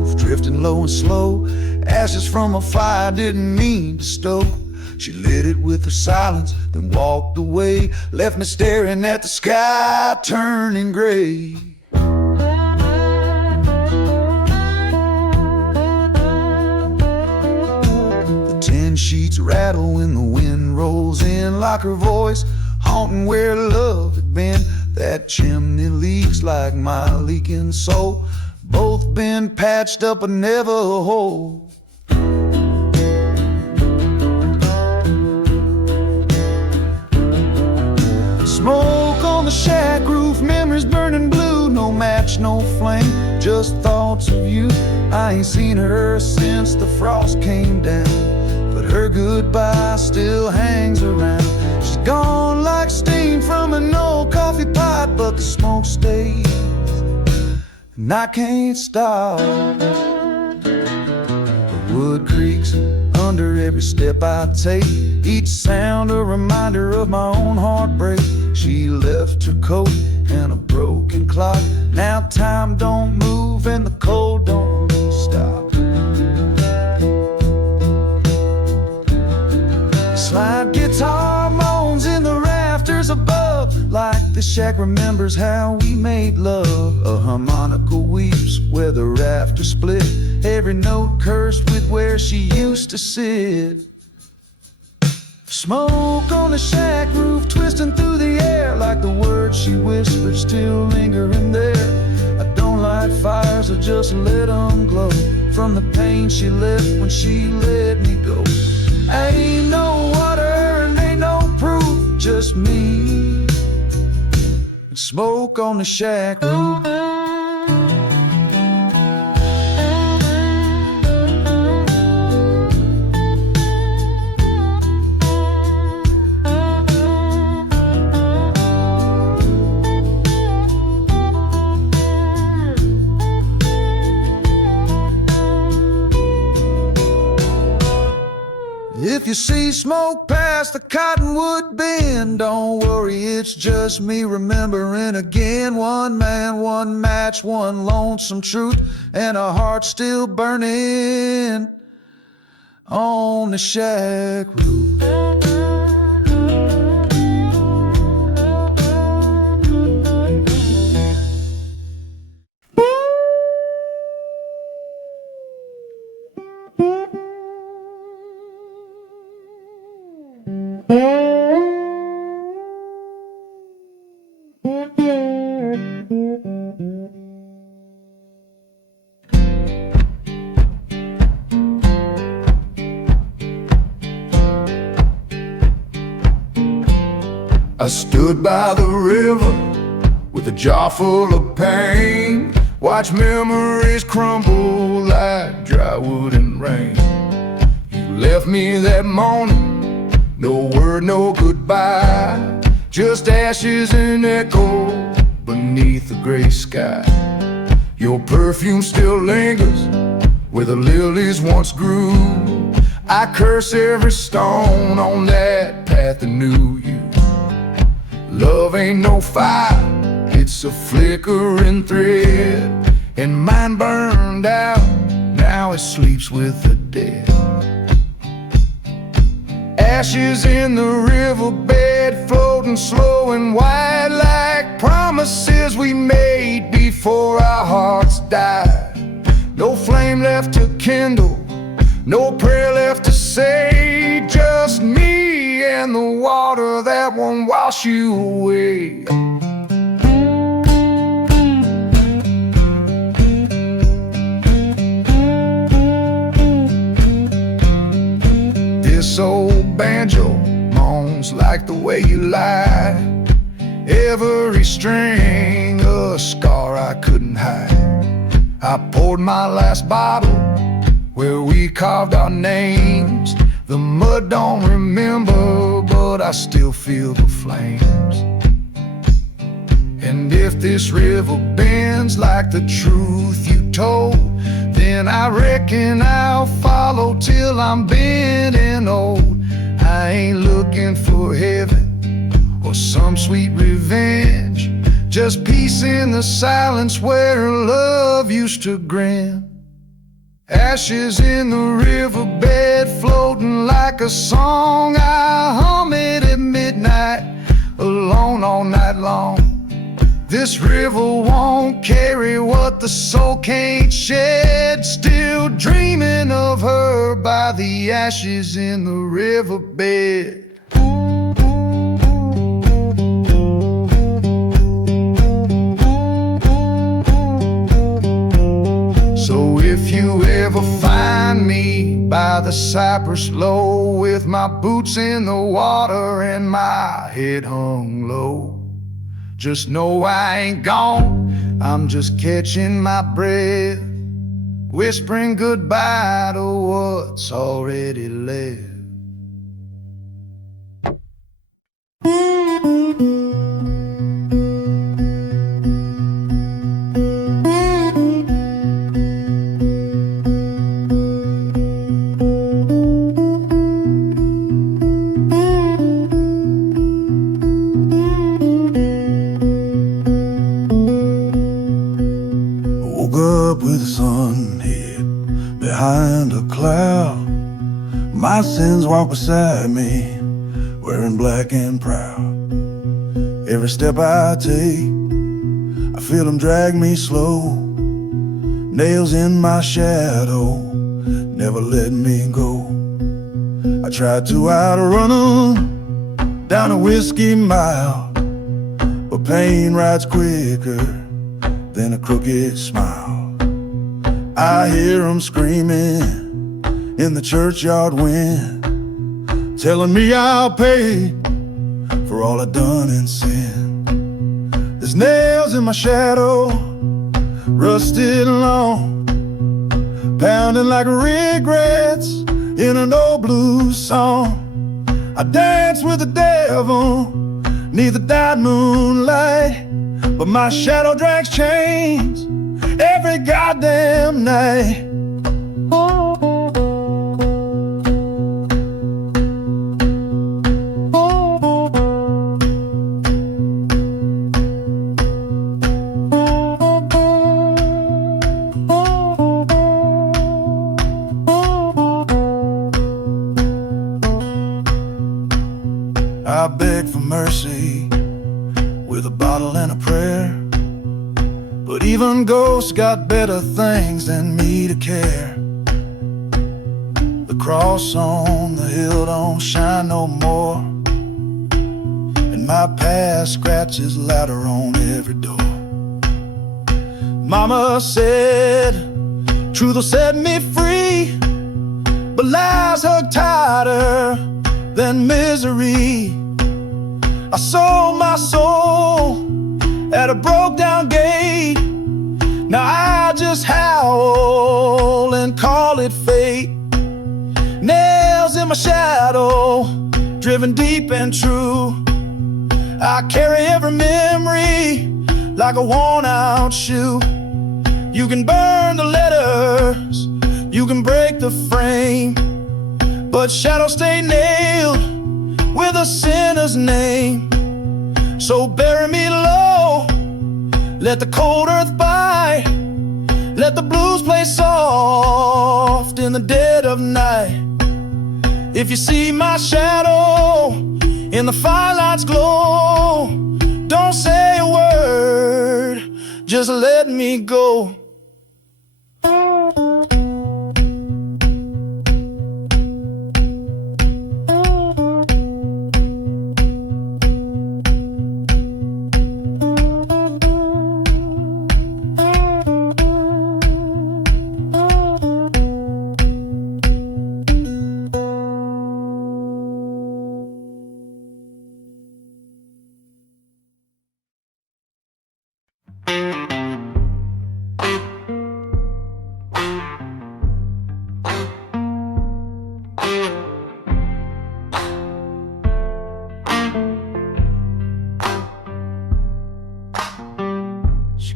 roof, drifting low and slow. Ashes from a fire didn't mean to stoke. She lit it with her silence, then walked away, left me staring at the sky turning gray. The tin sheets rattle when the wind rolls in, like her voice haunting where love had been. That chimney leaks like my leaking soul, both been patched up but never whole. Smoke on the shack roof, memories burning blue. No match, no flame, just thoughts of you. I ain't seen her since the frost came down, but her goodbye still hangs around. She's gone like steam from an old coffee pot, but the smoke stays, and I can't stop. The wood creaks under every step I take, each sound a reminder of my own heartbreak. She left her coat and a broken clock. Now time don't move and the cold don't stop. Slide guitar moans in the rafters above, like the shack remembers how we made love. A harmonica weeps where the rafters split, every note cursed with where she used to sit. Smoke on the shack roof, twisting through the air, like the words she whispered still lingering there. I don't light fires, I just let them glow, from the pain she left when she let me go. Ain't no water and ain't no proof, just me and smoke on the shack roof. If you see smoke past the cottonwood bin, don't worry, it's just me remembering again. One man, one match, one lonesome truth, and a heart still burning on the shack roof. I stood by the river with a jar full of pain, watch memories crumble like dry wood in rain. You left me that morning, no word, no goodbye, just ashes and echo beneath the gray sky. Your perfume still lingers where the lilies once grew. I curse every stone on that path that knew you. Love ain't no fire, it's a flickering thread, and mine burned out, now it sleeps with the dead. Ashes in the riverbed, floating slow and wide, like promises we made before our hearts died. No flame left to kindle, no prayer left to say, just me and the water that won't wash you away. This old banjo moans like the way you lie, every string a scar I couldn't hide. I poured my last bottle where we carved our names. The mud don't remember, but I still feel the flames. And if this river bends like the truth you told, then I reckon I'll follow till I'm bent and old. I ain't looking for heaven or some sweet revenge, just peace in the silence where love used to grin. Ashes in the riverbed, floating like a song. I hum it at midnight, alone all night long. This river won't carry what the soul can't shed. Still dreaming of her by the ashes in the riverbed. So if you ever find me by the cypress low, with my boots in the water and my head hung low, just know I ain't gone, I'm just catching my breath, whispering goodbye to what's already left. Up with the sun hid behind a cloud. My sins walk beside me, wearing black and proud. Every step I take, I feel them drag me slow. Nails in my shadow, never let me go. I tried to outrun them down a whiskey mile, but pain rides quicker than a crooked smile. I hear them screaming in the churchyard wind, telling me I'll pay for all I've done in sin. There's nails in my shadow, rusted long, pounding like regrets in an old blues song. I dance with the devil neath the dyed moonlight, but my shadow drags chains every goddamn night. I beg for mercy with a bottle and a prayer, but even ghosts got better things than me to care. The cross on the hill don't shine no more, and my past scratches louder on every door. Mama said truth will set me free, but lies hug tighter than misery. I sold my soul at a broke down gate. Now I just howl and call it fate. Nails in my shadow, driven deep and true. I carry every memory like a worn out shoe. You can burn the letters, you can break the frame, but shadows stay nailed with a sinner's name. So bury me low, let the cold earth bite, let the blues play soft in the dead of night. If you see my shadow in the firelight's glow, don't say a word, just let me go.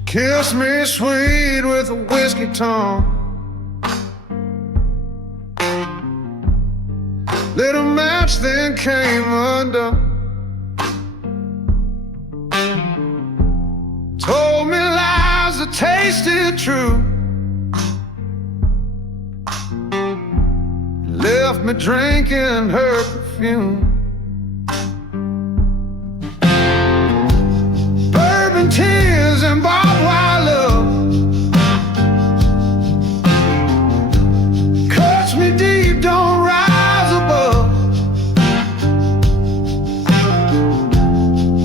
Kiss me sweet with a whiskey tongue, lit a match then came undone. Told me lies that tasted true, left me drinking her perfume. Bourbon tears and barbed wire love cuts me deep, don't rise above.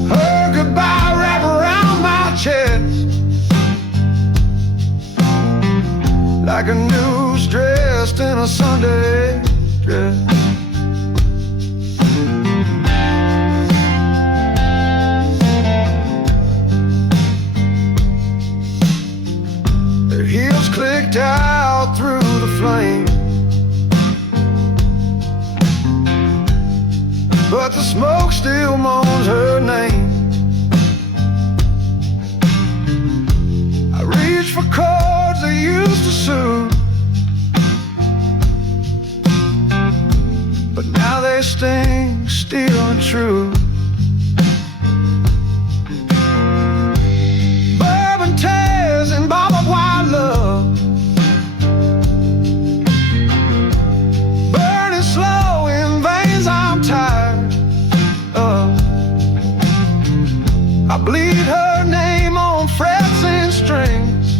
Her goodbye wrap around my chest like a noose dressed in a Sunday dress. Their heels clicked out through the flame, but the smoke still moans her name. I reach for chords that used to soothe, but now they sting still and true. Bourbon tears and barbed wire love, burning slow in veins I'm tired of. I bleed her name on frets and strings,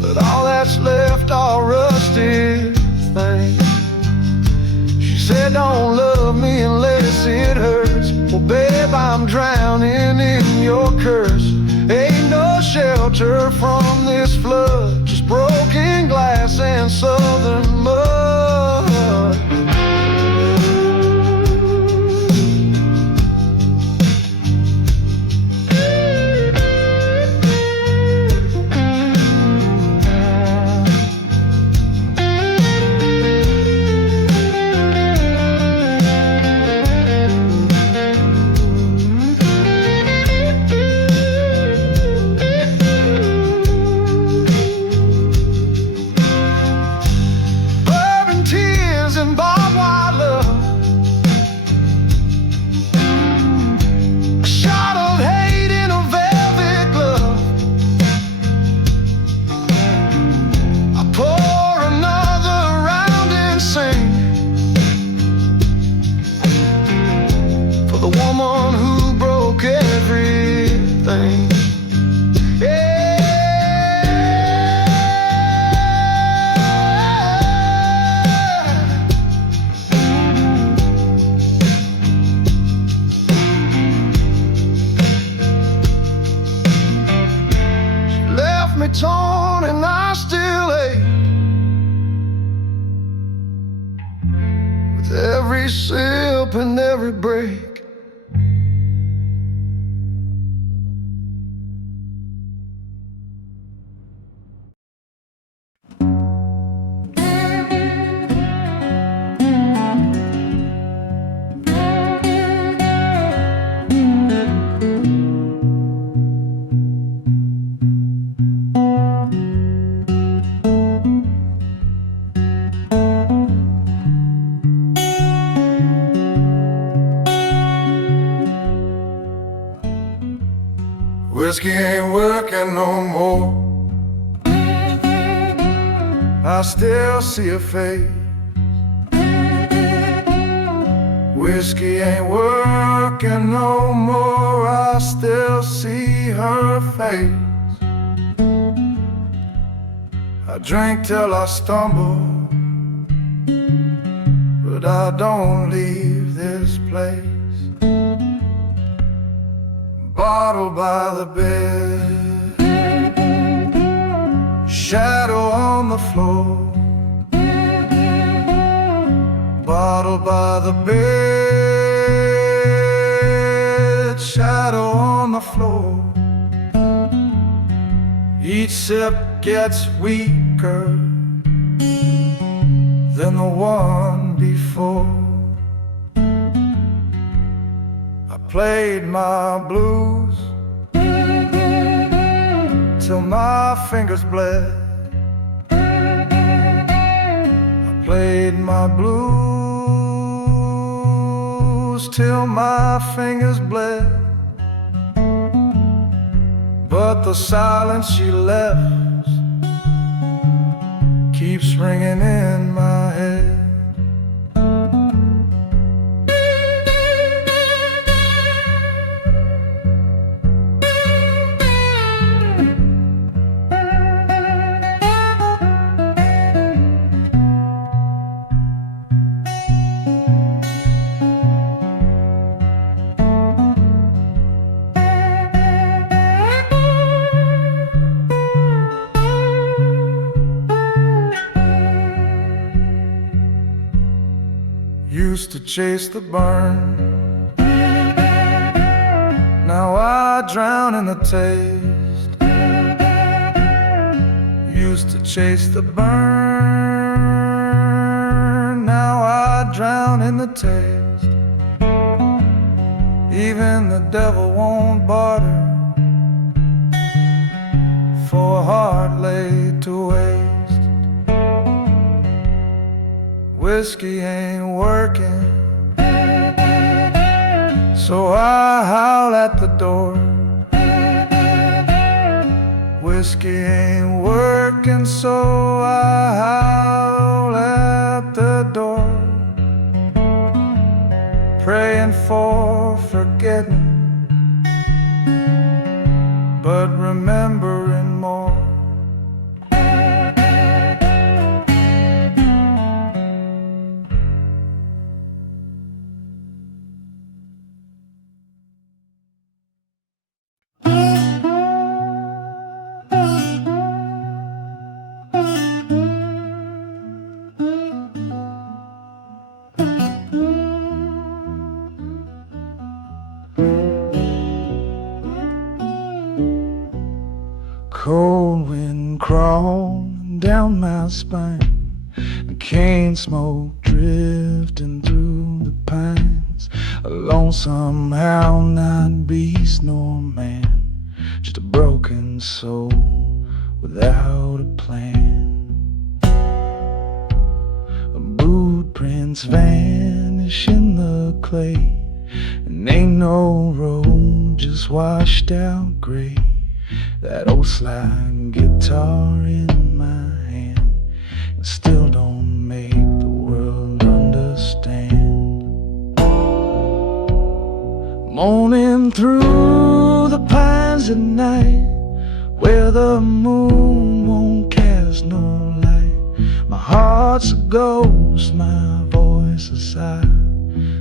but all that's left are rusted things. She said, don't love me unless it hurts. Well, babe, I'm drowning in your curse. Ain't no shelter from this flood, just broken glass and southern mud. And barbed wire love, a shot of hate in a velvet glove. I pour another round and sing for the woman who broke everything. Me torn and I still ache with every sip and every break. Whiskey ain't working no more. I still see her face. Whiskey ain't working no more. I still see her face. I drink till I stumble, but I don't leave this place. Bottle by the bed, shadow on the floor. Bottle by the bed, shadow on the floor. Each sip gets weaker than the one before. Played my blues till my fingers bled. I played my blues till my fingers bled. But the silence she left keeps keeps ringing in my head. Used to chase the burn, now I drown in the taste. Used to chase the burn, now I drown in the taste. Even the devil won't barter for a heart laid to waste. Whiskey ain't working, so I howl at the door. Whiskey ain't working, so I howl at the door. Praying for forgetting, but remembering more. Cold wind crawling down my spine, the cane smoke drifting through the pines. A lonesome howl, not beast nor man, just a broken soul without a plan. Boot prints vanish in the clay, and ain't no road, just washed out gray. That old slide guitar in my hand still don't make the world understand. Moaning through the pines at night, where the moon won't cast no light. My heart's a ghost, my voice a sigh,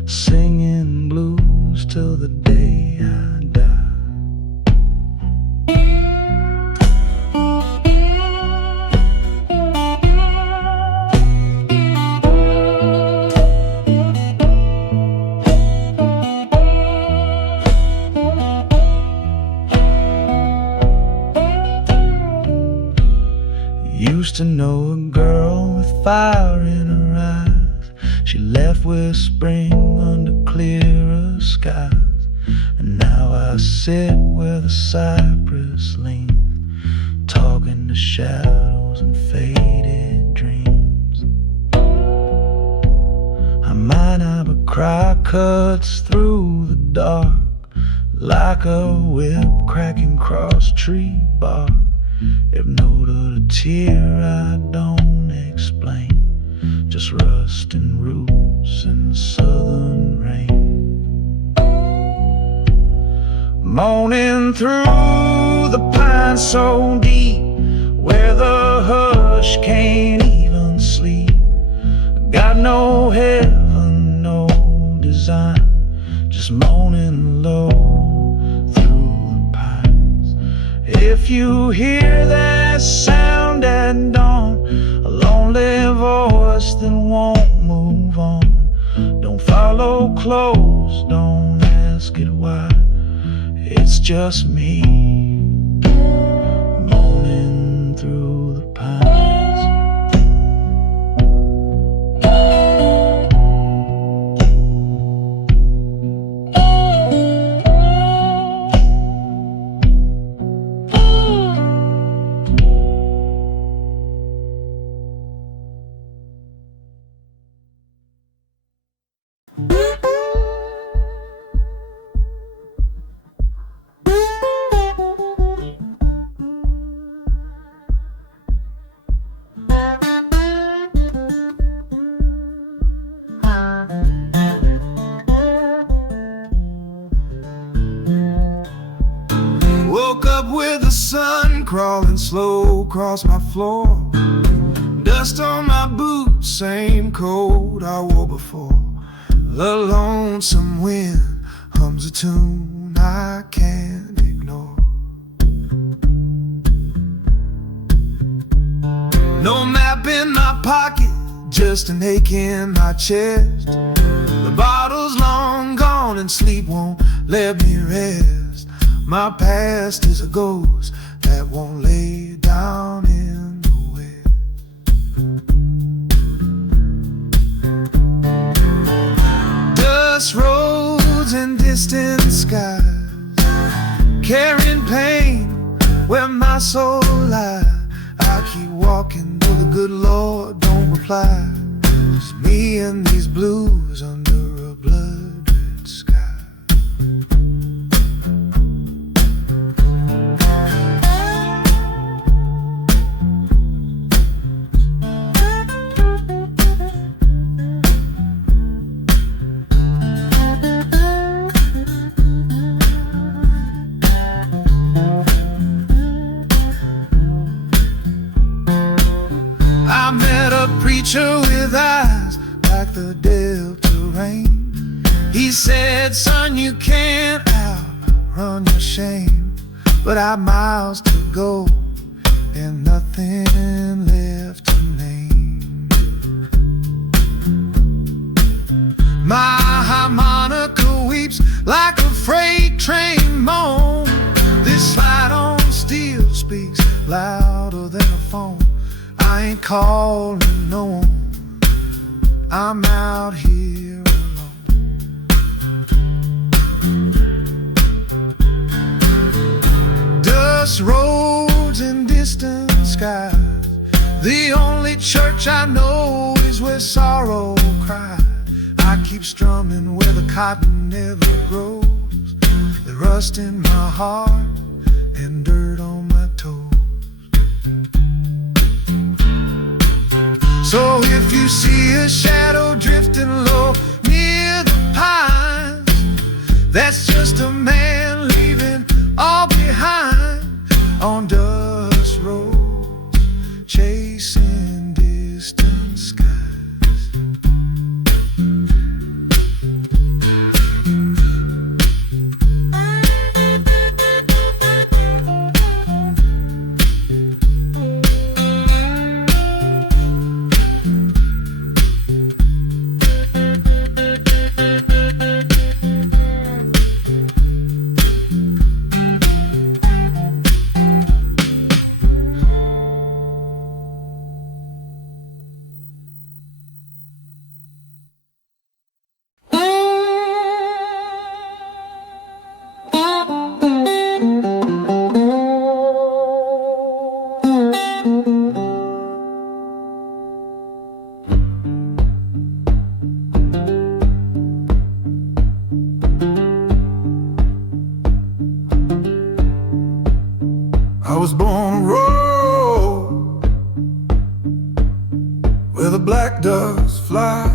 singing blues till the day I die. Used to know a girl with fire in her eyes. She left with spring under clearer skies. And now I sit where the cypress leans, talking to shadows and faded dreams. I might not, but cry cuts through the dark like a whip cracking cross tree bark. If noted a tear I don't explain, just rusting roots and southern rain. Moaning through the pines so deep, where the hush can't even sleep. Got no heaven, no design, just moaning low through the pines. If you hear that sound at dawn, a lonely voice that won't move on, don't follow close, don't ask it why. It's just me moaning through the pines. crawling slow across my floor. Dust on my boots, same coat I wore before. The lonesome wind hums a tune I can't ignore. No map in my pocket, just an ache in my chest. The bottle's long gone and sleep won't let me rest. My past is a ghost that won't lay down in the west. Dust roads and distant skies, carrying pain where my soul lies. I keep walking though the good Lord don't reply. Just me and these blues under a blood-red sky. I met a preacher with eyes like the delta rain. He said, son, you can't outrun your shame. But I had miles to go and nothing left to name. My harmonica weeps like a freight train moan. This slide on steel speaks louder than a phone. I ain't calling no one, I'm out here alone. Dust roads and distant skies, the only church I know is where sorrow cries. I keep strumming where the cotton never grows. The rust in my heart and dirt on my toes. So if you see a shadow drifting low near the pines, that's just a man leaving all behind on dust roads, chasing distant skies. I was born a road where the black doves fly.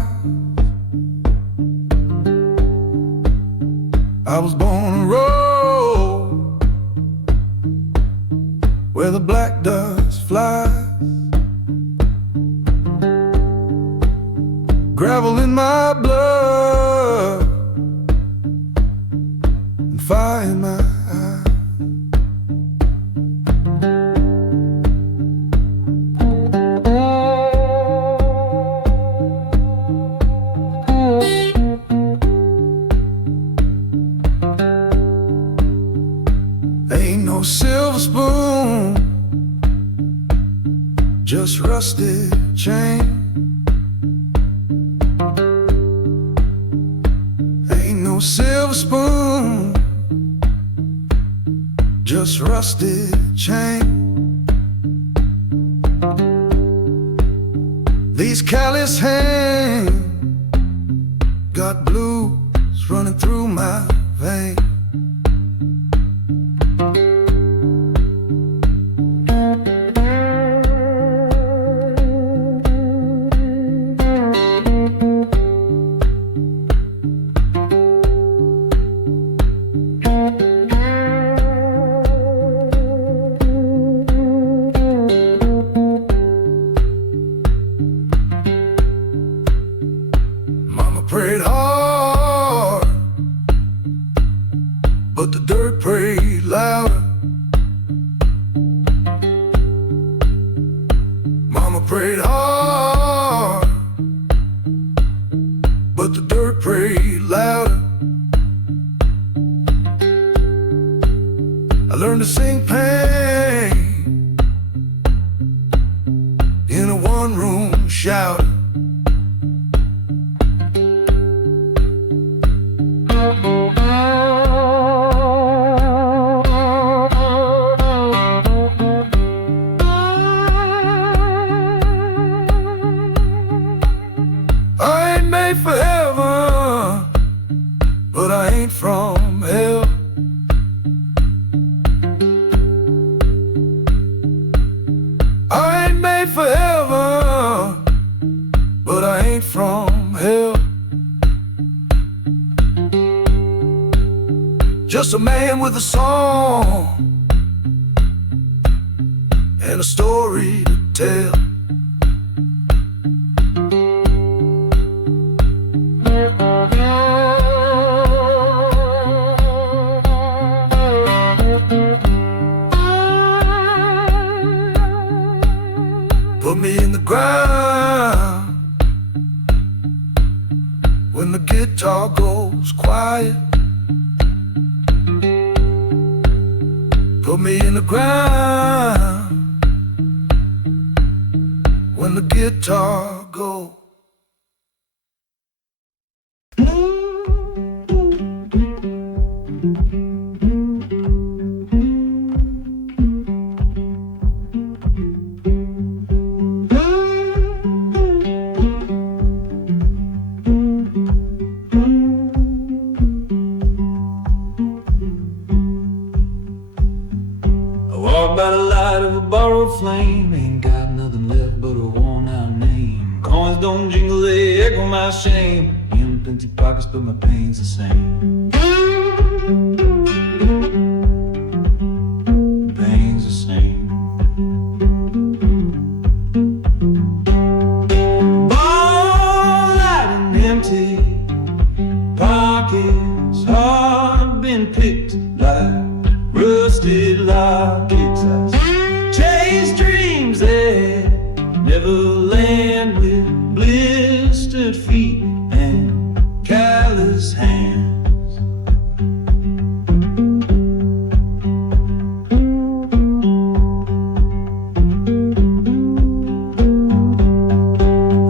I was born a road where the black doves fly. Gravel in my blood and fire in my eyes. Ain't no silver spoon, just rusted chain. Ain't no silver spoon, just rusted chain. These callous hands got blues running through my veins. prayed hard, but the dirt prayed louder. I learned to sing pain in a one-room shower. I ain't made for heaven, but I ain't from hell. I ain't made for heaven, but I ain't from hell. Just a man with a song and a story to tell. Put me in the ground when the guitar goes quiet. Put me in the ground when the guitar goes. Walk by the light of a borrowed flame, ain't got nothing left but a worn out name. Coins don't jingle, they echo my shame. Empty pockets, but my pain's the same. Pain's the same. Ball light and empty pockets, hard been picked like rusted lockets. I chase dreams that never land with blistered feet and callous hands.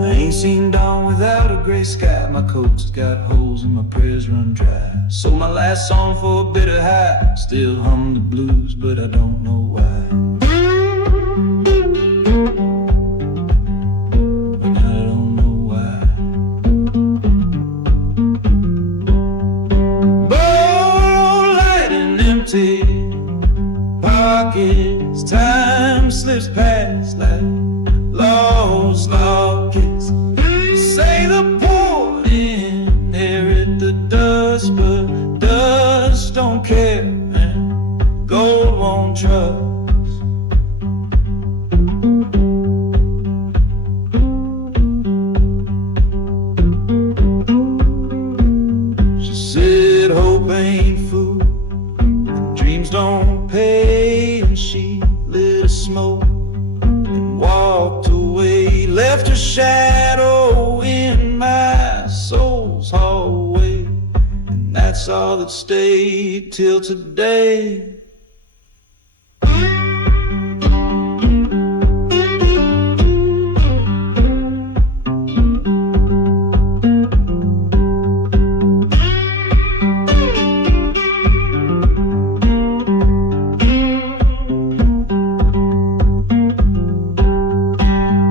I ain't seen dawn without a gray sky. My coat's got holes and my prayers run dry. Sold my last song for a bit of high. Still hum the blues, but I don't know why. But I don't know why. Bowl light and empty pockets. Time slips past like lost lockets. Say the poor inherit the dust, but dust don't care and gold won't trust. She said hope ain't food and dreams don't pay, and she lit a smoke and walked away. Left her shadow in my soul's hallway, and that's all that stayed till today.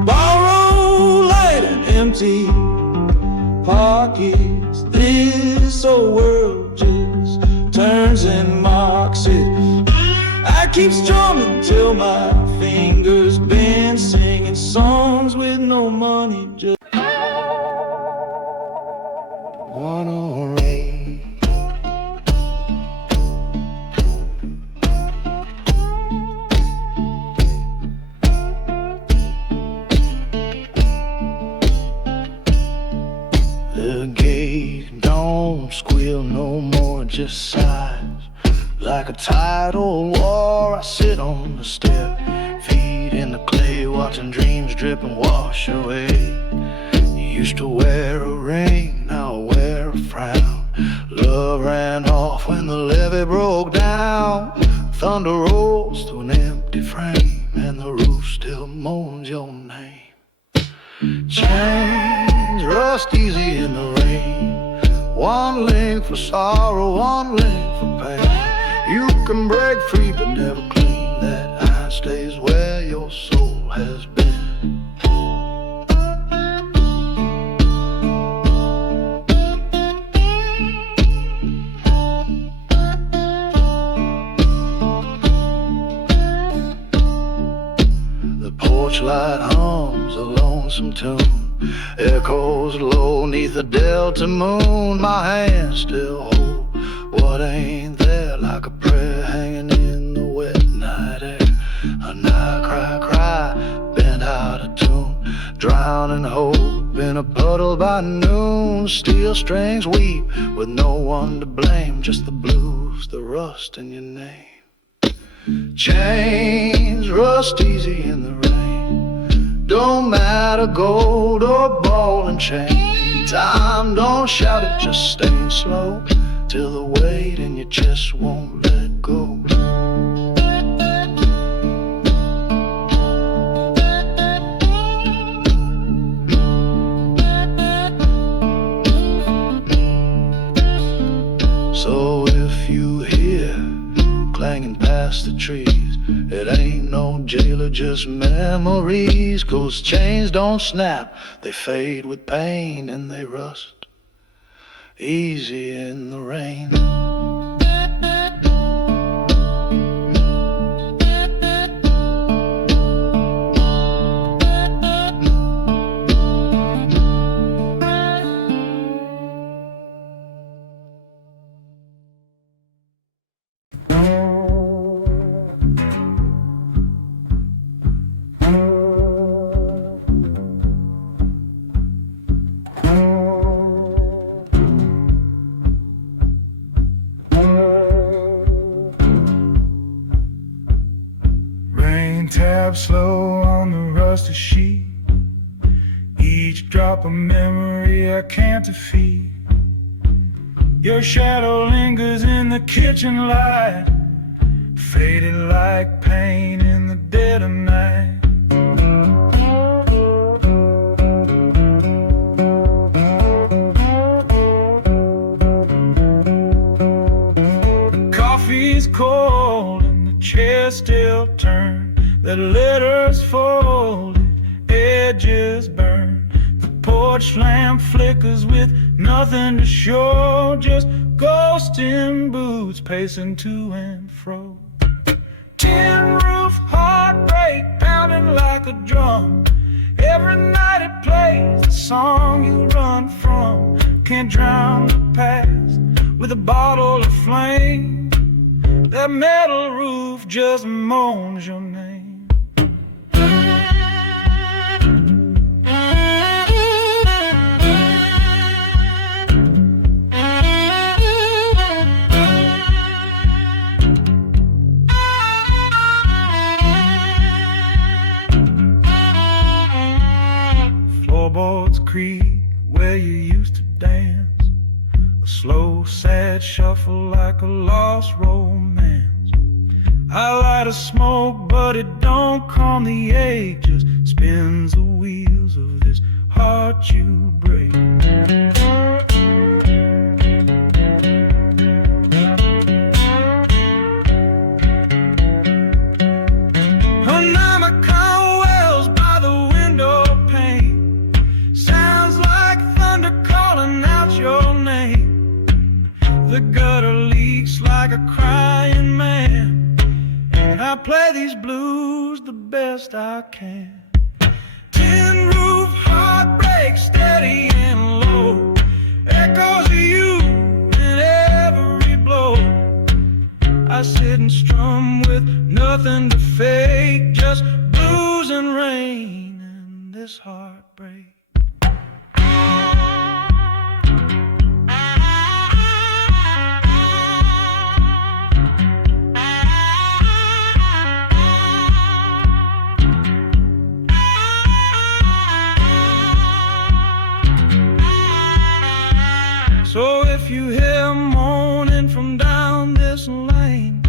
Borrow light and empty pockets. This old world just turns and mocks it. I keep strumming till my fingers bend, singing songs with no money, just 108. The gate don't squeal no more, just sighs like a tidal war. I sit on the step, feet in the clay, watching dreams drip and wash away. You used to wear a ring, now I wear a frown. Love ran off when the levee broke down. Thunder rolls through an empty frame, and the roof still moans your name. Chains rust easy in the rain. One link for sorrow, one link for pain. You can break free but never clean. That iron stays where your soul has been. The porch light hums a lonesome tune, echoes low neath the delta moon. My hands still hold what ain't there, like a prayer hanging in the wet night air. A night cry, cry, bent out of tune, drowning hope in a puddle by noon. Steel strings weep with no one to blame, just the blues, the rust in your name. Chains rust easy in the rain. Don't matter gold or ball and chain. Time don't shout it, just stay slow, till the weight in your chest won't let go. So if you hear clanging past the trees, it ain't no jailer, just memories. 'Cause chains don't snap, they fade with pain, and they rust easy in the rain. Tap slow on the rusty sheet, each drop a memory I can't defeat. Your shadow lingers in the kitchen light, faded like pain in the dead of night. The coffee's cold and the chair's still turned. The letter's folded, edges burn. The porch lamp flickers with nothing to show, just ghosts in boots pacing to and fro. Tin roof heartbreak pounding like a drum. Every night it plays the song you run from. Can't drown the past with a bottle of flame. That metal roof just moans your name. Floorboards creak where you used to dance, a slow, sad shuffle like a lost romance. I light a smoke, but it don't calm the ache, just spins the wheels of this heart you break. The gutter leaks like a crying man, and I play these blues the best I can. Tin roof heartbreak, steady and low, echoes of you in every blow. I sit and strum with nothing to fake, just blues and rain and this heartbreak. you hear moaning from down this lane,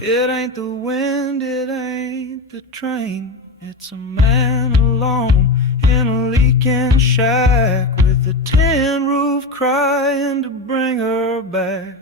it ain't the wind, it ain't the train. It's a man alone in a leaking shack with a tin roof crying to bring her back.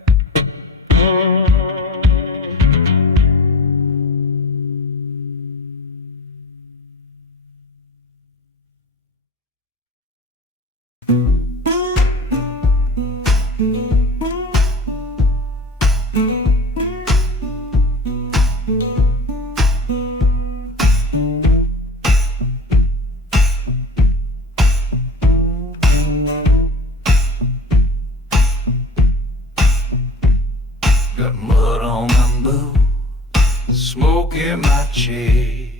Got mud on my boots, smoke in my chest.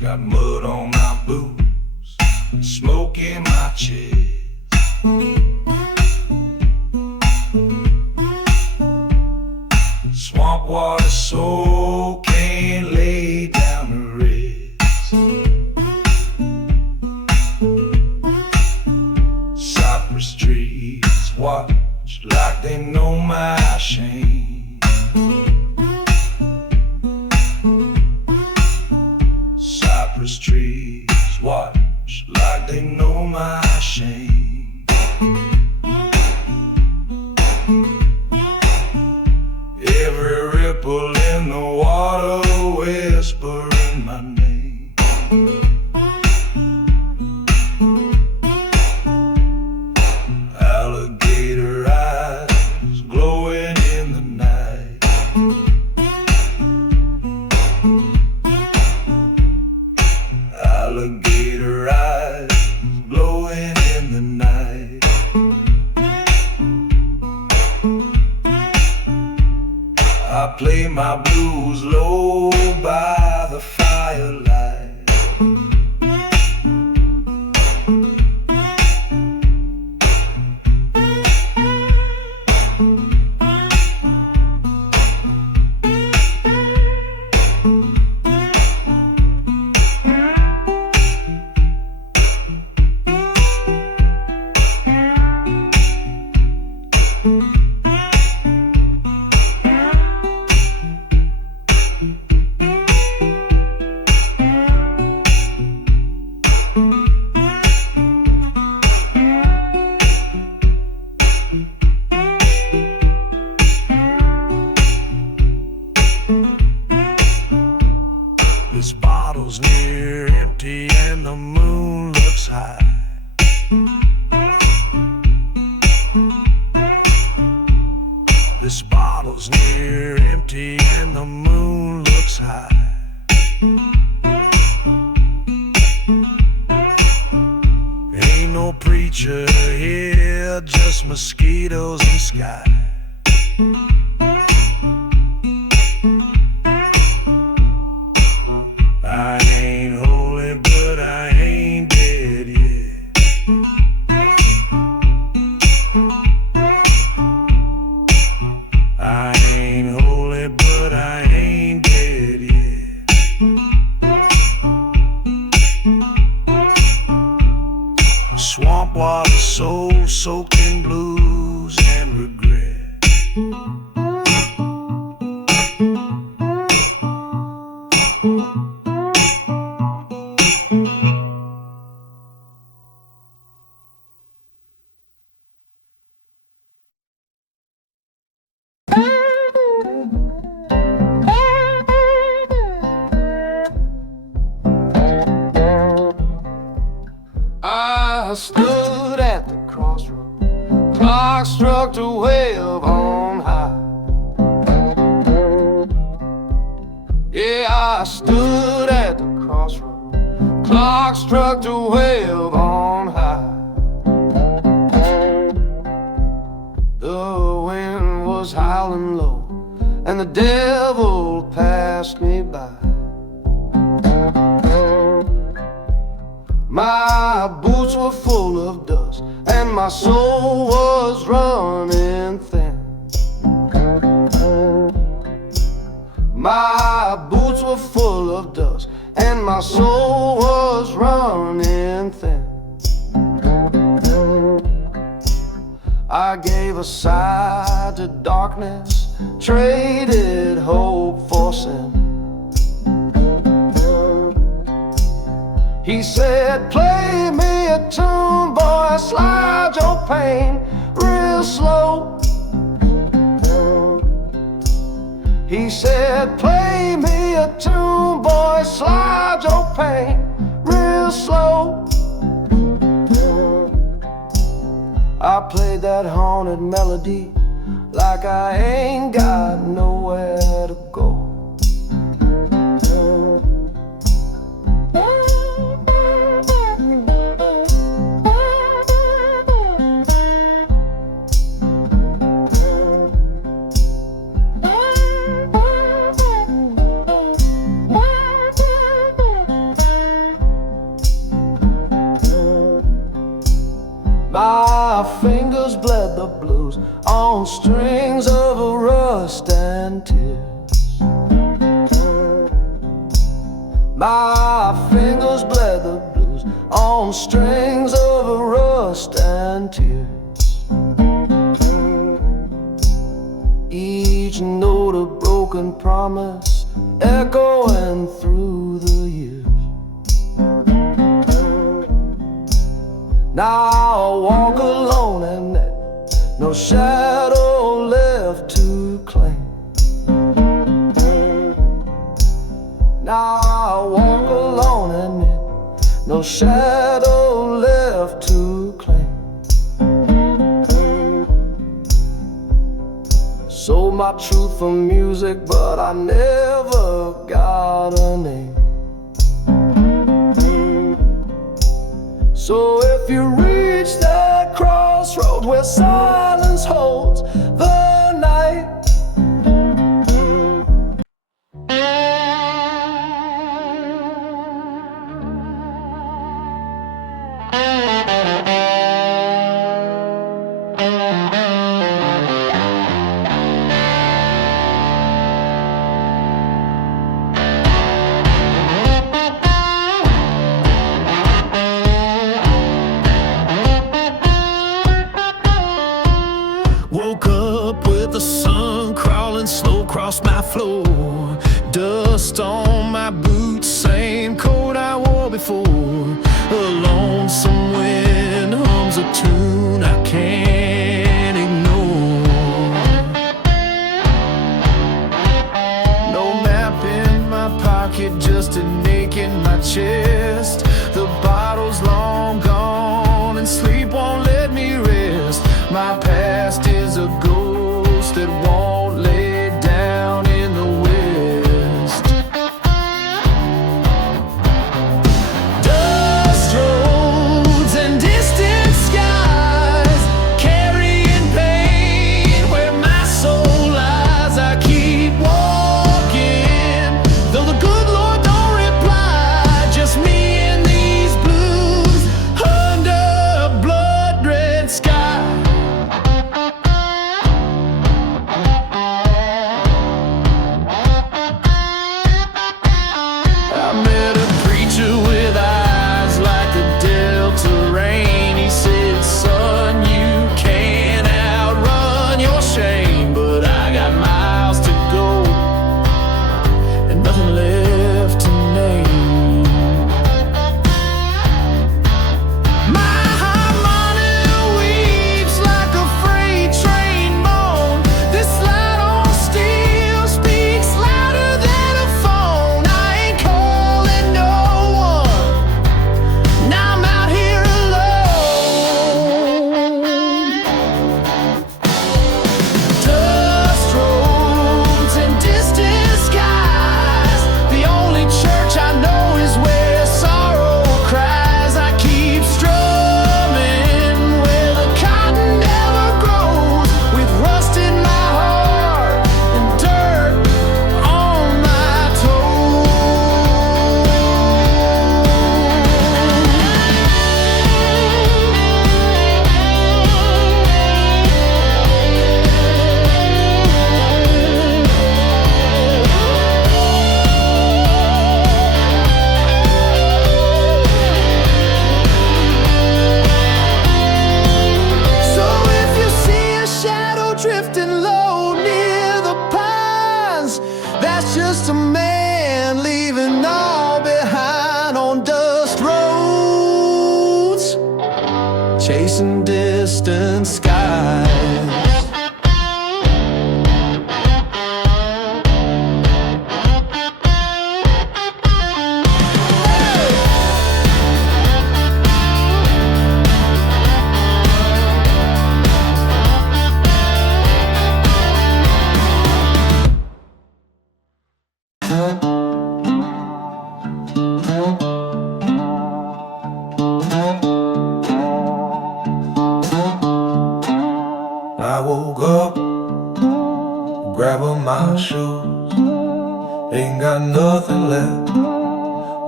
Got mud on my boots, smoke in my chest. Swamp water soul can't lay down to rest. Cypress trees watch like they know my shame. Cypress trees watch like they know my shame. Every ripple in the water whispering my name. Alligator eyes glowing in the night. Alligator eyes glowing in the night. I play my blues low by the firelight. This bottle's near empty and the moon looks high. This bottle's near empty and the moon looks high. Ain't no preacher here, just mosquitoes and sky. I ain't holy, but I ain't dead yet. I ain't holy, but I ain't dead yet. Swamp water soul soaked in blues and regret. I stood at the crossroads, clock struck 12 on high. Yeah, I stood at the crossroads, clock struck 12 on high. The wind was howling low, and the devil passed me by. My boots were full of dust, and my soul was running thin. My boots were full of dust, and my soul was running thin. I gave a sigh to darkness, traded hope for sin. He said, play me a tune, boy, slide your pain real slow. He said, play me a tune, boy, slide your pain real slow. I played that haunted melody like I ain't got nowhere to go. My fingers bled the blues on strings of rust and tears. My fingers bled the blues on strings of rust and tears. Each note a broken promise echoing through the years. Now I walk alone and there's no shadow left to claim. Now I walk alone and there's no shadow left to claim. Sold my truth for music, but I never got a name. So if you reach that crossroad where silence holds the night, woke up with the sun crawling slow across my floor. Dust on my boots, same coat I wore before. A lonesome wind hums a tune I can't ignore. No map in my pocket, just an ache in my chest. The bottle's long gone and sleep won't let me rest. My past is a ghost that won't lay down in the west. Dust roads and distant skies, carrying pain where my soul lies. I keep walking, though the good Lord don't reply. Just me just a man leaving all behind on dust roads, chasing distant skies. I woke up, grabbing my shoes, ain't got nothing left,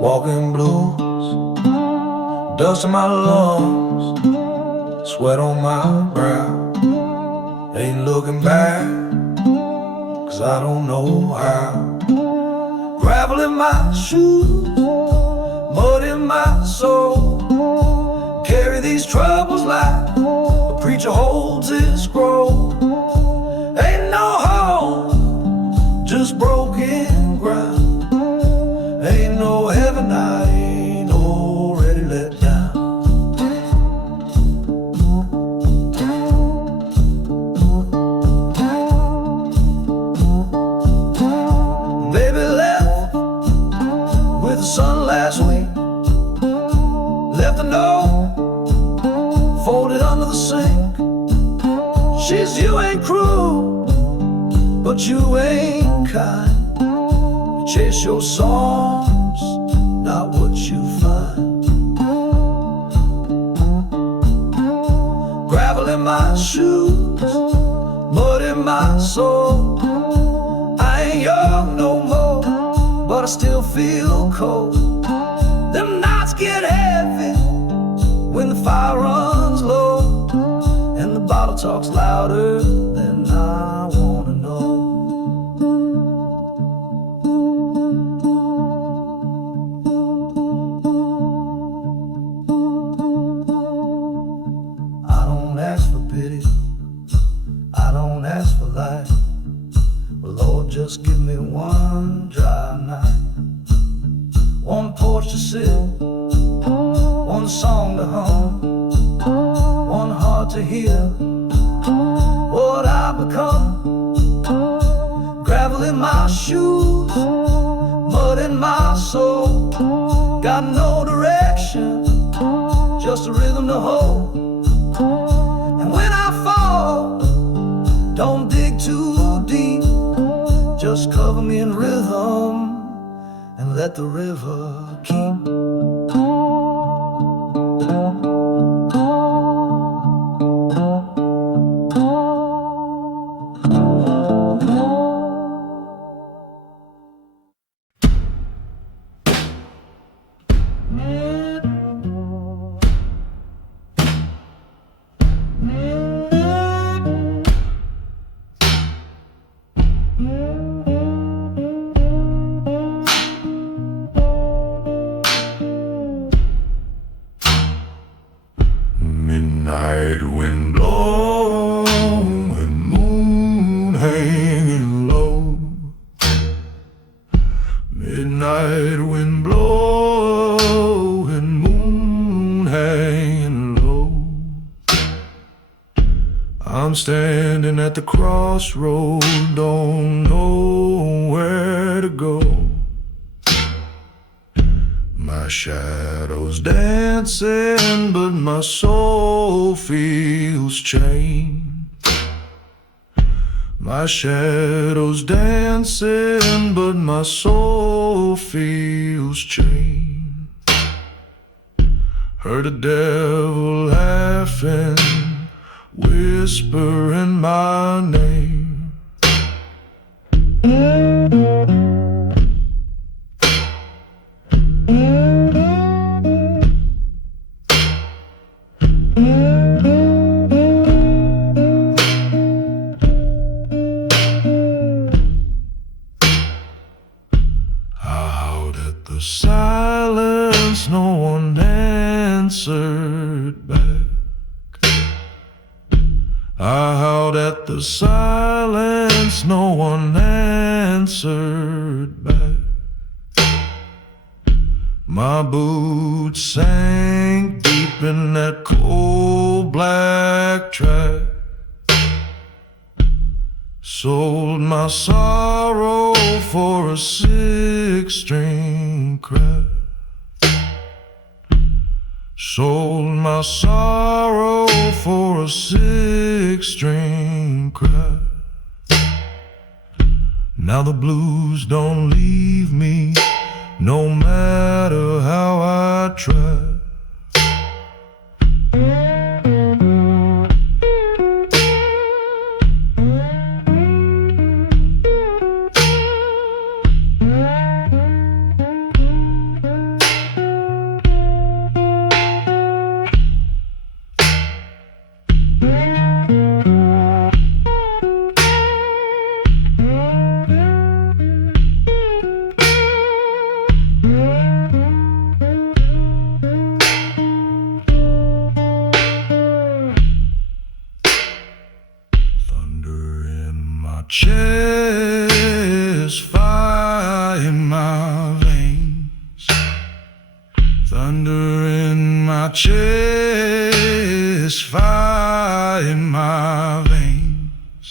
walking blues, dust in my lungs, sweat on my brow, ain't looking back, 'cause I don't know how. Gravel in my shoes, mud in my soul, carry these troubles like a preacher holds his scroll. Ain't no home, just broken ground. Ain't no heaven, I ain't already let down. Baby left with the sun last week, left a note folded under the sink. She's, you ain't cruel, but you ain't kind. You chase your songs, not what you find. Gravel in my shoes, mud in my soul. I ain't young no more, but I still feel cold. Them nights get heavy when the fire runs low, and the bottle talks louder than I wanna know. I don't ask for pity, I don't ask for life, but Lord, just give me one dry night, one porch to sit, one song to hum, one heart to hear what I become. Gravel in my shoes, mud in my soul, got no direction, just a rhythm to hold. And when I fall, don't dig too deep, just cover me in rhythm and let the river keep. Midnight wind blowing, moon hanging low. Midnight wind blowing, moon hanging low. I'm standing at the crossroad, don't know where to go. My shadow's dancing, but my soul feels chained. My shadow's dancing, but my soul feels chained. Heard the devil laughing, whispering my name. Out at the silence, no one answered back. I howled at the silence, no one answered My boots sank deep in that cold black track. Sold my sorrow for a six-string crack. Sold my sorrow for a six-string crack. Now the blues don't leave me, no matter how I try. Chest, fire in my veins. Thunder in my chest, fire in my veins.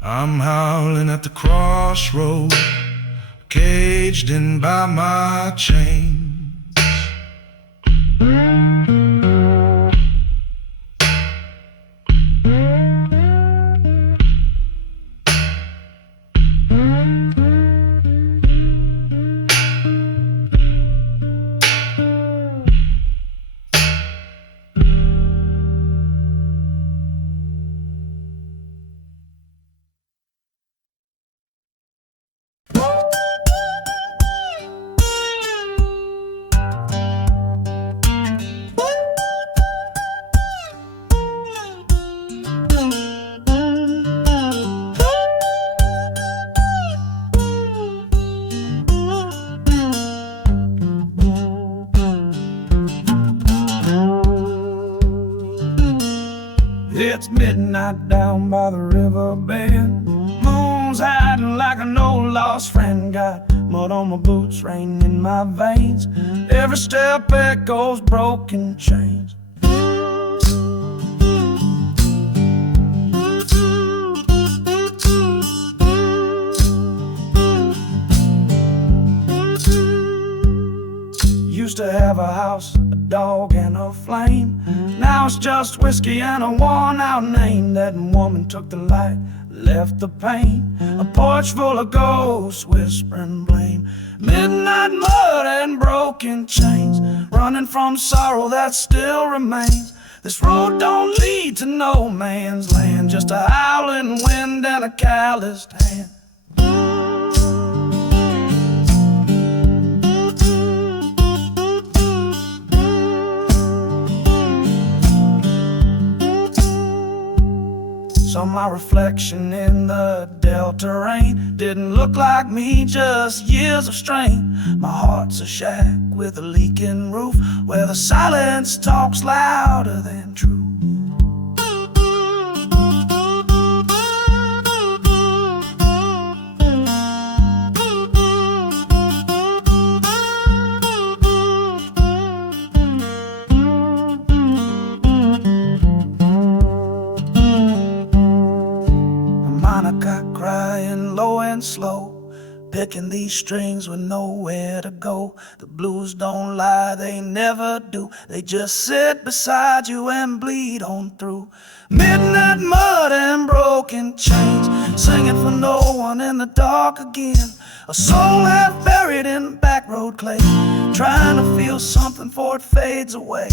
I'm howling at the crossroad, caged in by my chains. It's midnight down by the river bend. Moon's hiding like an old lost friend. Got mud on my boots, rain in my veins. Every step echoes broken chains. Used to have a house, a dog, and a flame. Now it's just whiskey and a worn-out name. That woman took the light, left the pain. A porch full of ghosts whispering blame. Midnight mud and broken chains, running from sorrow that still remains. This road don't lead to no man's land, just a howling wind and a calloused hand. Saw my reflection in the delta rain. Didn't look like me, just years of strain. My heart's a shack with a leaking roof, where the silence talks louder than truth. Crying low and slow, picking these strings with nowhere to go. The blues don't lie, they never do. They just sit beside you and bleed on through. Midnight mud and broken chains, singing for no one in the dark again. A soul half buried in back road clay, trying to feel something before it fades away.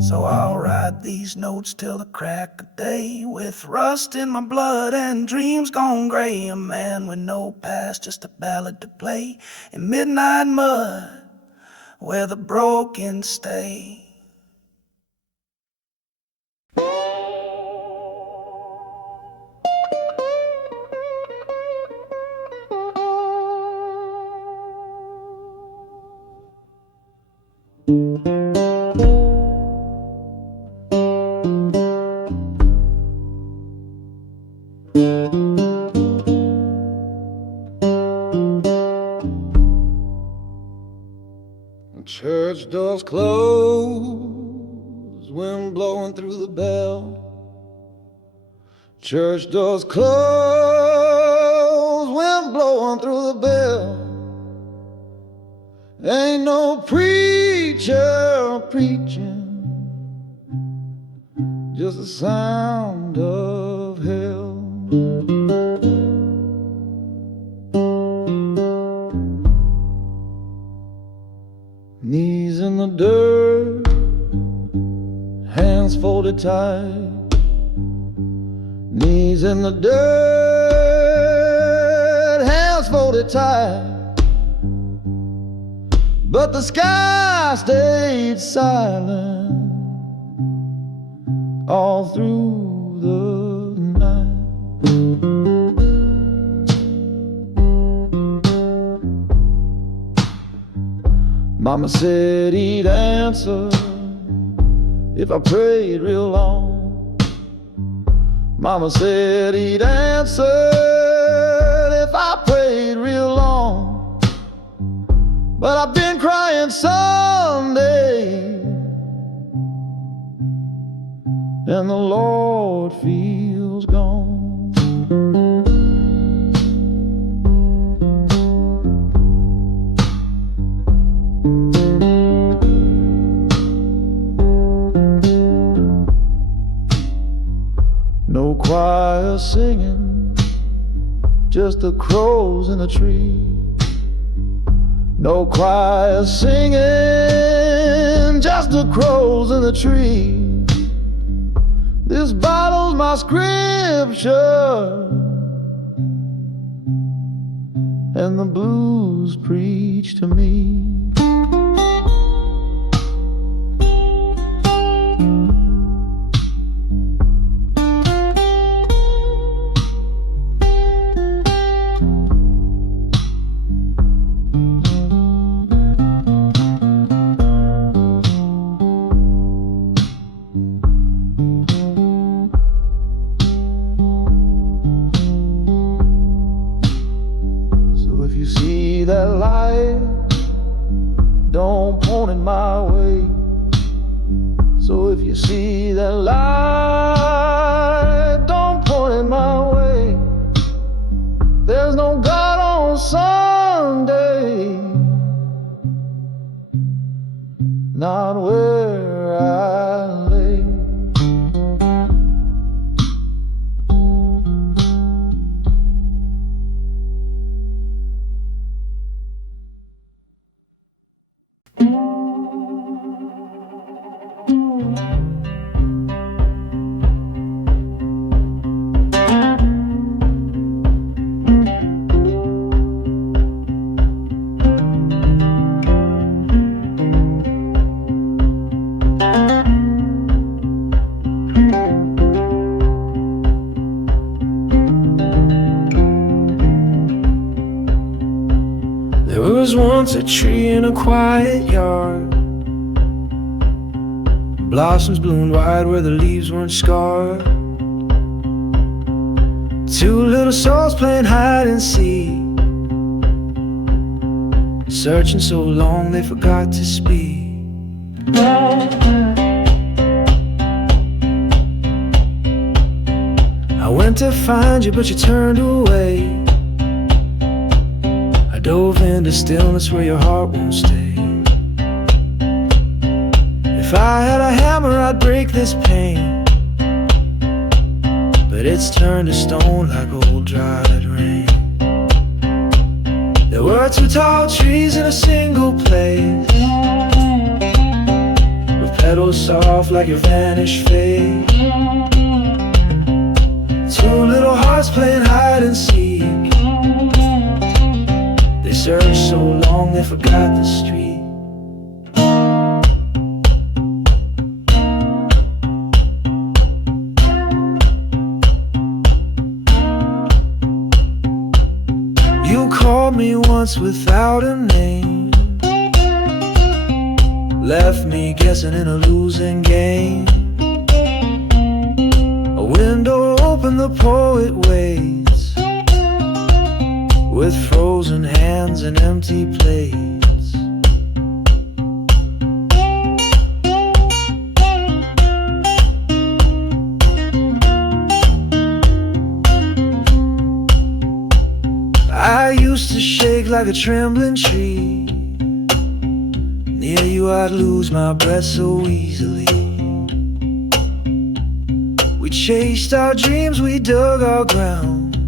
So I'll write these notes till the crack of day, with rust in my blood and dreams gone gray. A man with no past, just a ballad to play in midnight mud where the broken stay. Church doors close, wind blowing through the bell. Church doors close, wind blowing through the bell. Ain't no preacher preaching, just the sound of hell. Knees in the dirt, hands folded tight. Knees in the dirt, hands folded tight. But the sky stayed silent all through the night. Mama said he'd answer if I prayed real long. Mama said he'd answer if I prayed real long. But I've been crying Sunday, and the Lord feels gone. No choir singing, just the crows in the tree. No choir singing, just the crows in the tree. This bottle's my scripture, and the blues preach to me. That light, don't point it my way. So if you see that light, don't point it my way. There's no God on Sunday, not where I lay. There was once a tree in a quiet yard, blossoms bloomed wide where the leaves weren't scarred. Two little souls playing hide and seek, searching so long they forgot to speak. I went to find you, but you turned away. I dove into stillness where your heart won't stay. If I had a hammer, I'd break this pain, but it's turned to stone like old dried rain. There were two tall trees in a single place, with petals soft like your vanished face. Two little hearts playing hide and seek, they searched so long they forgot the street. You called me once without a name, left me guessing in a losing game. A window open, the poet waits, with frozen hands and empty plates. I used to shake like a trembling tree. Near you I'd lose my breath so easily. We chased our dreams, we dug our ground,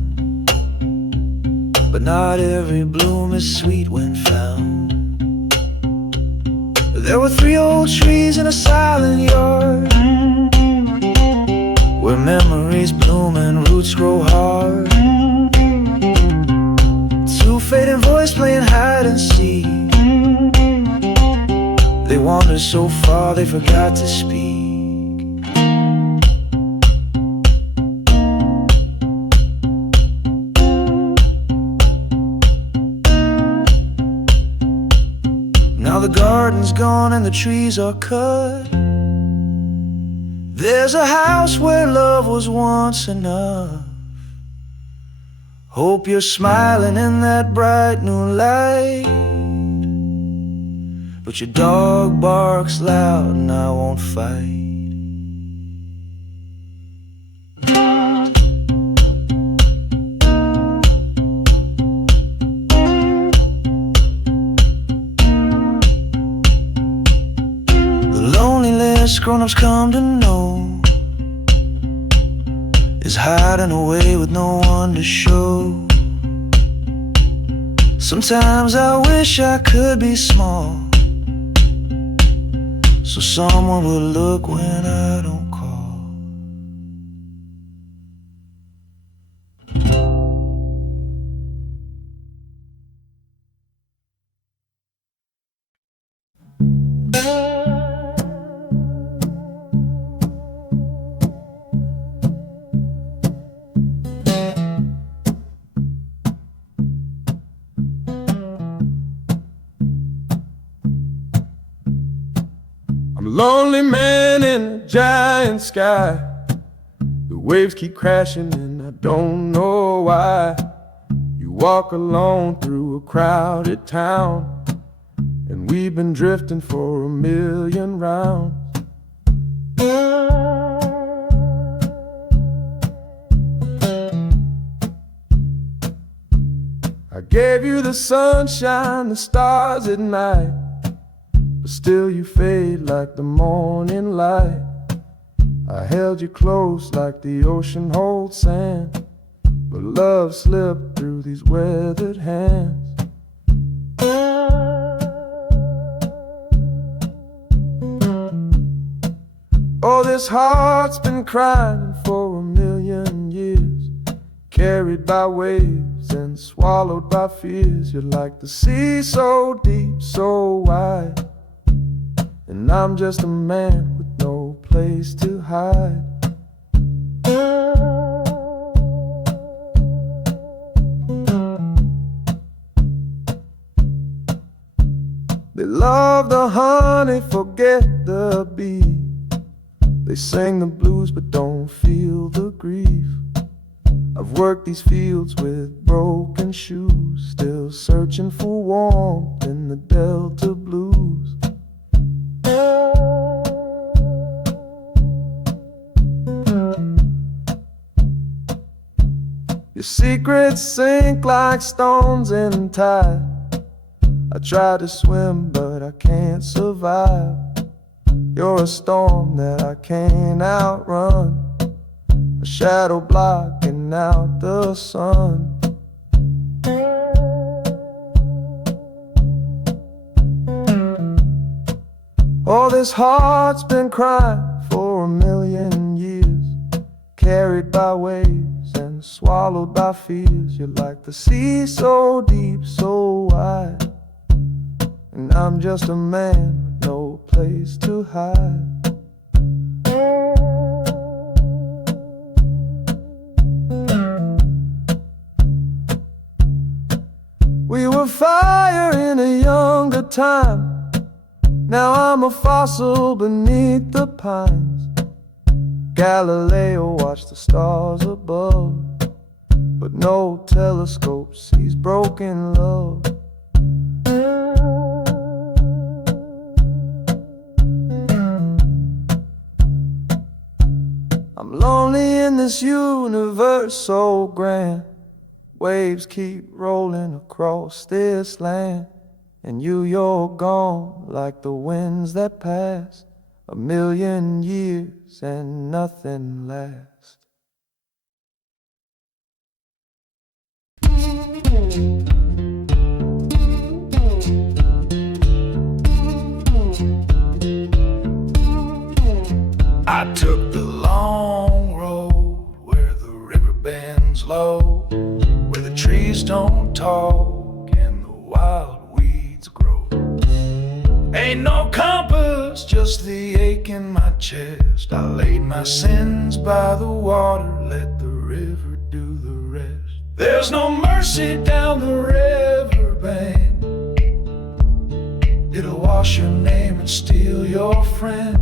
but not every bloom is sweet when found. There were 3 old trees in a silent yard, where memories bloom and roots grow hard. 2 fading voices playing hide and seek. They wandered so far they forgot to speak. Now the garden's gone and the trees are cut. There's a house where love was once enough. Hope you're smiling in that bright new light, but your dog barks loud and I won't fight. The loneliness grown-ups come to know is hiding away with no one to show. Sometimes I wish I could be small, so someone will look when I don't call. I'm a lonely man in a giant sky. The waves keep crashing and I don't know why. You walk alone through a crowded town, and we've been drifting for 1,000,000 rounds. I gave you the sunshine, the stars at night, but still you fade like the morning light. I held you close like the ocean holds sand, but love slipped through these weathered hands. Oh, this heart's been crying for 1,000,000 years, carried by waves and swallowed by fears. You're like the sea, so deep, so wide, and I'm just a man with no place to hide. They love the honey, forget the bee. They sing the blues but don't feel the grief. I've worked these fields with broken shoes, still searching for warmth in the Delta blues. Your secrets sink like stones in tide. I try to swim but I can't survive. You're a storm that I can't outrun, a shadow blocking out the sun. Oh, this heart's been crying for 1,000,000 years, carried by waves and swallowed by fears. You're like the sea, so deep, so wide, and I'm just a man with no place to hide. We were fire in a younger time. Now I'm a fossil beneath the pines. Galileo watched the stars above, but no telescope sees broken love. I'm lonely in this universe so grand. Waves keep rolling across this land, and you're gone like the winds that pass. 1,000,000 years and nothing lasts. I took the long road where the river bends low, where the trees don't talk and the wild weeds grow. Ain't no compass, just the ache in my chest. I laid my sins by the water, let the river do the rest. There's no mercy down the river bank. It'll wash your name and steal your friend.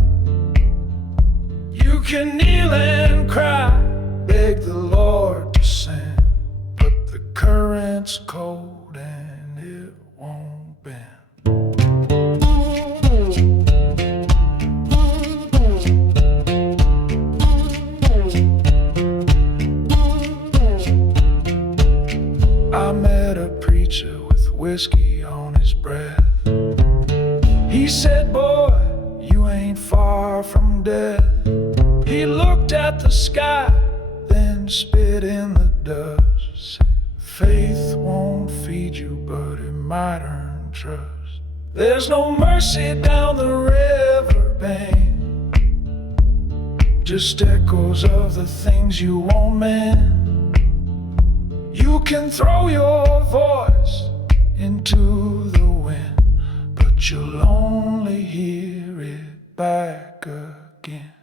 You can kneel and cry, beg the Lord to send, but the current's cold and it won't bend. I met a preacher with whiskey on his breath. He said, boy, you ain't far from death. He looked at the sky, then spit in the dust. Said, faith won't feed you, but it might earn trust. There's no mercy down the river bank, just echoes of the things you won't mend. You can throw your voice into the wind, but you'll only hear it back again.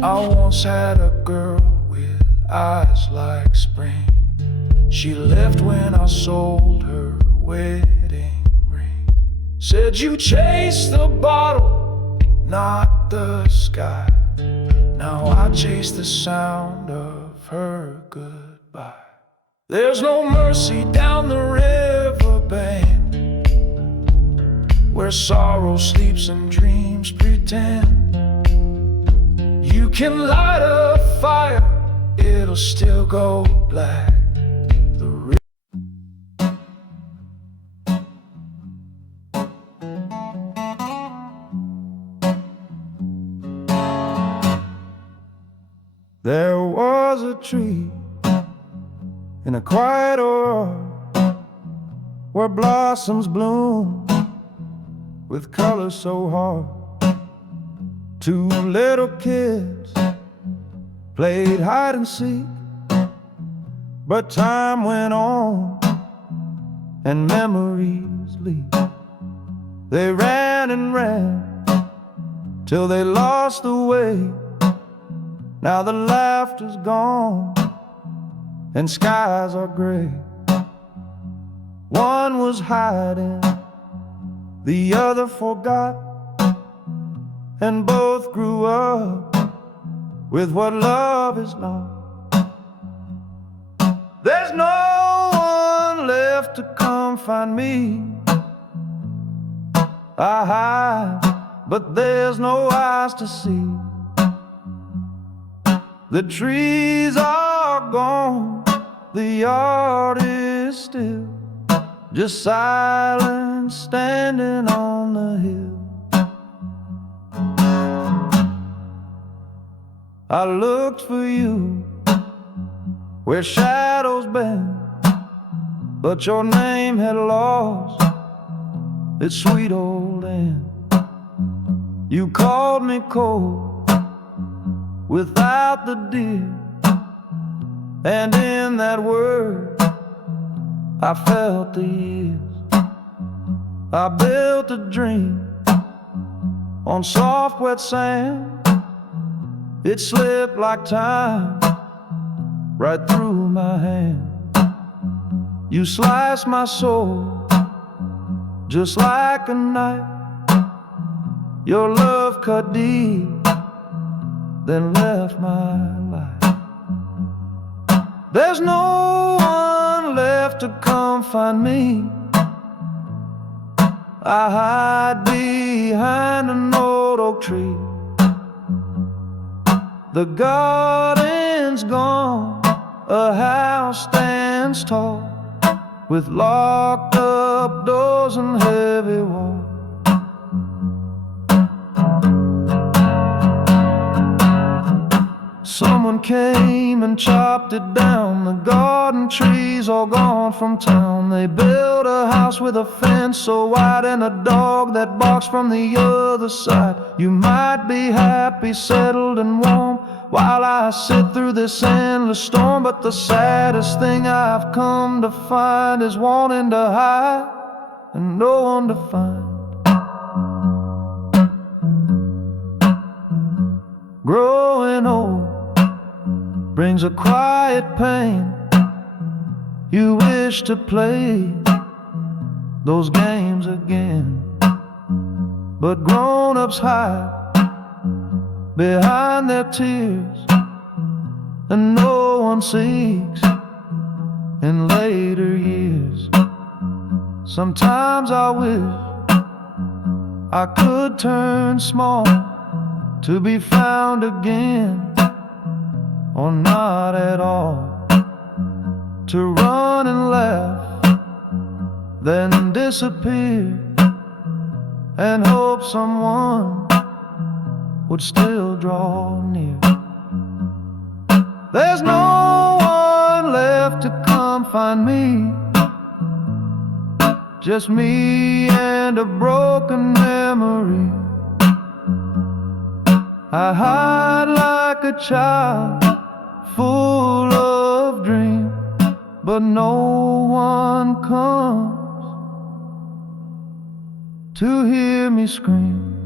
I once had a girl with eyes like spring. She left when I sold her wedding ring. Said you chased the bottle, not the sky. Now I chase the sound of her goodbye. There's no mercy down the river bank, where sorrow sleeps and dreams pretend. You can light a fire, it'll still go black. There was a tree in a quiet orchard where blossoms bloom with colors so hard. Two little kids played hide and seek, but time went on and memories leak. They ran and ran till they lost the way. Now the laughter's gone and skies are gray. One was hiding, the other forgot, and both grew up with what love is not. There's no one left to come find me. I hide, but there's no eyes to see. The trees are gone, the yard is still, just silence standing on the hill. I looked for you where shadows bend, but your name had lost its sweet old end. You called me cold without the dear, and in that word I felt the years. I built a dream on soft wet sand. It slipped like time right through my hand. You sliced my soul just like a knife. Your love cut deep, then left my life. There's no one left to come find me. I hide behind an old oak tree. The garden's gone, a house stands tall, with locked up doors and heavy walls. Someone came and chopped it down. The garden trees all gone from town. They built a house with a fence so wide and a dog that barks from the other side. You might be happy, settled and warm, while I sit through this endless storm. But the saddest thing I've come to find is wanting to hide and no one to find. Growing old brings a quiet pain. You wish to play those games again, but grown-ups hide behind their tears, and no one seeks in later years. Sometimes I wish I could turn small to be found again, or not at all, to run and laugh, then disappear, and hope someone would still draw near. There's no one left to come find me, just me and a broken memory. I hide like a child, full of dreams, but no one comes to hear me scream.